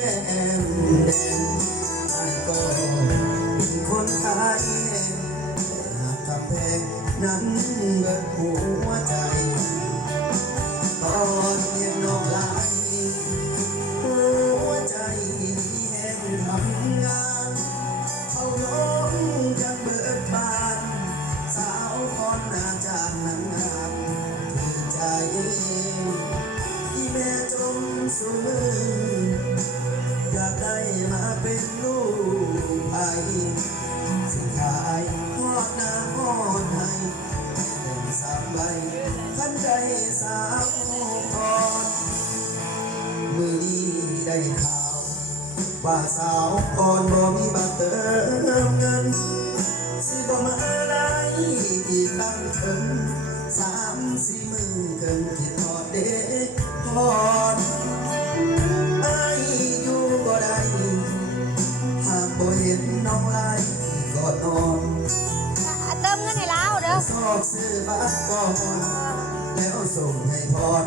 แดงไอ้ก็เป็นคนขายแน่หากกำแพงนั้นเบิดหัวใจตอนเรียกน้องลายหัวใจแห้งทำงานเอาน้องจังเบิดบานสาวคนหน้าจานนางงามที่ใจที่แม่จมสู่มืออยากได้มาเป็นลูกไผ่สิขายทอดหน้าทอดให้เดินสามใบขันใจสาวก่อนมือนี้ได้ข่าวว่าสาวก่อนบ่มีบัตรเติมเงินสิบ่มาได้อีกตั้งเถิง3-4 มื้อเกินคิดทอดเด็กทอดอยู่บ่ได้หากบ่เห็นน้องลายก่อนนอนเติมเงินให้เราเด้อสอบซื้อบัตรก่อนแล้วส่งให้พร